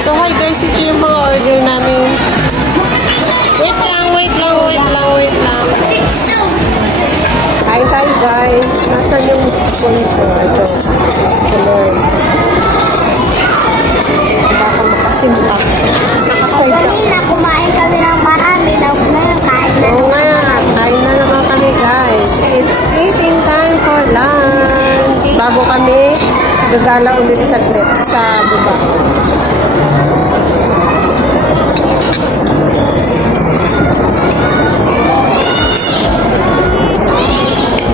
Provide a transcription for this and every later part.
So hi guys, ito yung mga order namin. Wait lang. Hi guys. Nasaan yung spoon ko? Ito. Color. Baka makasimpak. Nakaside ka. Kanina kumain kami ng marami. Kain na. Oo nga, kain na naman kami guys. It's eating time for lunch. Bago kami gagala ulit sa baba.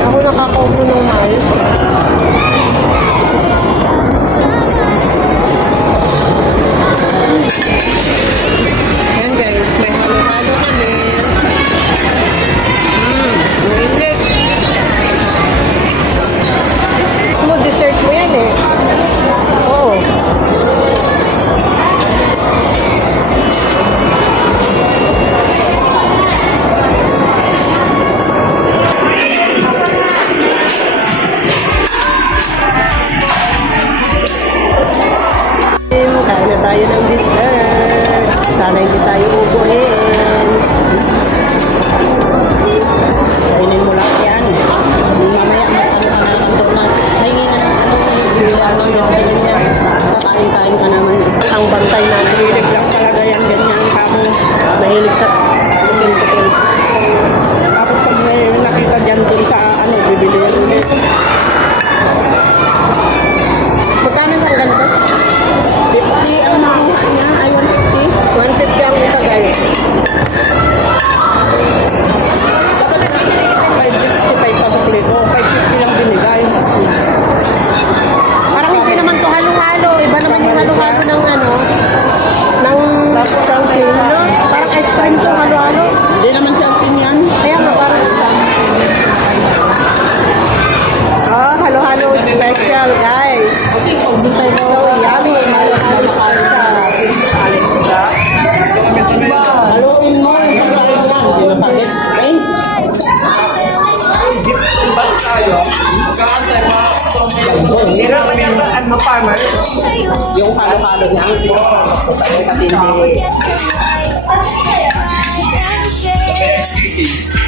Ako nakakaupo ng mahal. Yan guys, may halo-halo kami. Mainit. Smooth dessert mo yan eh. Oo. Kain na tayo ng dessert. Sana hindi tayo ubuhin. Kainin mo lang yan. Mamaya magtanong ka na hingin na ng yung ganyan. Kain-kain ka naman. Ang bantay natin. Mahilig lang talaga yan ganyan. Kamo mahilig sa putil-putil. Tapos pag may nakita dyan dun sa bibili yan ulit. Magkano ang ganito? 50 ang makuha niya. Ay, 150. 150 ang utagay. Dapat na 565 pa sa play ko. 550 lang binigay. Parang hindi naman to halo-halo. Iba naman yung halo-halo ng ng chow-tin, no? Parang ice cream to halo-halo. Hindi naman chow-tin yan. Kaya nga parang isa. Oh, halo-halo special, guys. So, yummy. Halo-halo special. Haluin mo. Pinapakit. Okay? Yung halo-halo niya ang pinapakit. Kasi hindi